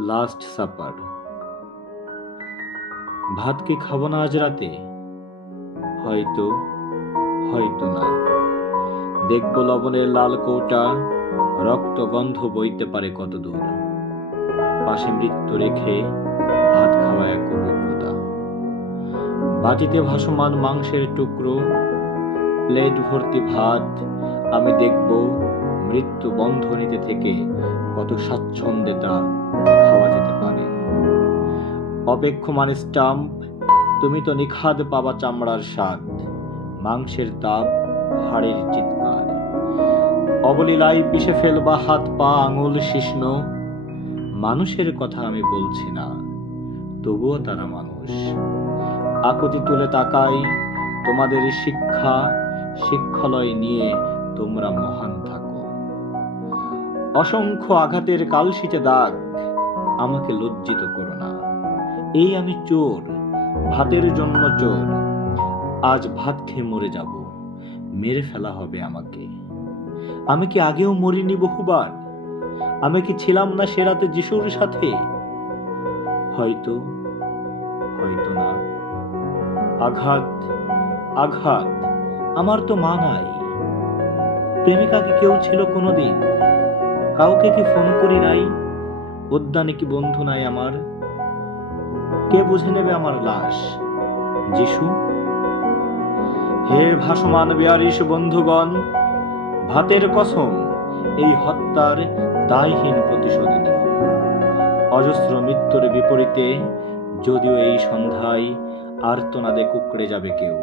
Last supper. ভাত কি খাবো না আজ রাতে? হয়তো, হয়তো না। দেখব লবণের লাল কৌটা, রক্ত গন্ধ বইতে পারে কত দূর। পাশে মৃত্যু রেখে ভাত খাওয়া এক অভিজ্ঞতা। বাটিতে ভাসমান মাংসের টুকরো, প্লেট ভর্তি ভাত। আমি দেখব মৃত্যু বন্ধনীতে থেকে কত স্বাচ্ছন্দ্যে তা খাওয়া যেতে পারে। অপেক্ষমান স্টাম্প, তুমি তো নিখাদ পাবা চামড়ার স্বাদ, মাংসের তাপ, হাড়ের চিৎকার। অবলীলায় পিষে ফেলবা হাত পা আঙুল শিষ্ণ। মানুষের কথা আমি বলছি না, তবুও তারা মানুষ। আকুতি তুলে তাকাই, তোমাদের শিক্ষা শিক্ষালয় নিয়ে তোমরা মহান থাকো। অসংখ্য আঘাতের কালশিটে দাগ, আমাকে লজ্জিত করো না। এই আমি চোর, ভাতের জন্য চোর। আজ ভাত খেয়ে মরে যাব, মেরে ফেলা হবে আমাকে। আমি কি আগেও মরিনি বহুবার? আমি কি ছিলাম না সে রাতে যিশুর সাথে? হয়তো, হয়তো না। আঘাত, আঘাত। আমার তো মা নাই। প্রেমিকা কি কেউ ছিল কোনোদিন? কাউকে কি ফোন করি নাই? উদ্যানে কি বন্ধু নাই আমার? কে বুঝে নেবে আমার লাশ? যিশু? হে ভাসমান বেয়ারিশ বন্ধুগণ, ভাতের কসম, এই হত্যার দায়হীন প্রতিশোধ নিও। অজস্র মৃত্যুর বিপরীতে যদিও এই সন্ধ্যায় আর্তনাদে কুঁকড়ে যাবে কেউ।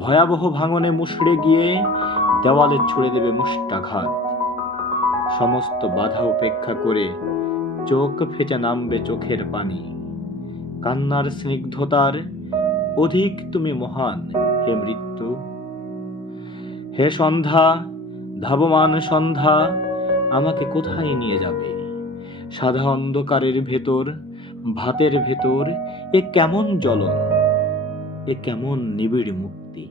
ভয়াবহ ভাঙনে মুষড়ে গিয়ে দেওয়ালে ছুড়ে দেবে মুষ্টাঘাত। সমস্ত বাধা উপেক্ষা করে চোখ ফেটে নামবে চোখের পানি। কান্নার স্নিগ্ধতার অধিক তুমি মহান, হে মৃত্যু। হে সন্ধ্যা, ধাবমান সন্ধ্যা, আমাকে কোথায় নিয়ে যাবে? সাদা অন্ধকারের ভেতর, ভাতের ভেতর, এ কেমন জ্বলন, এ কেমন নিবিড় মুক্তি।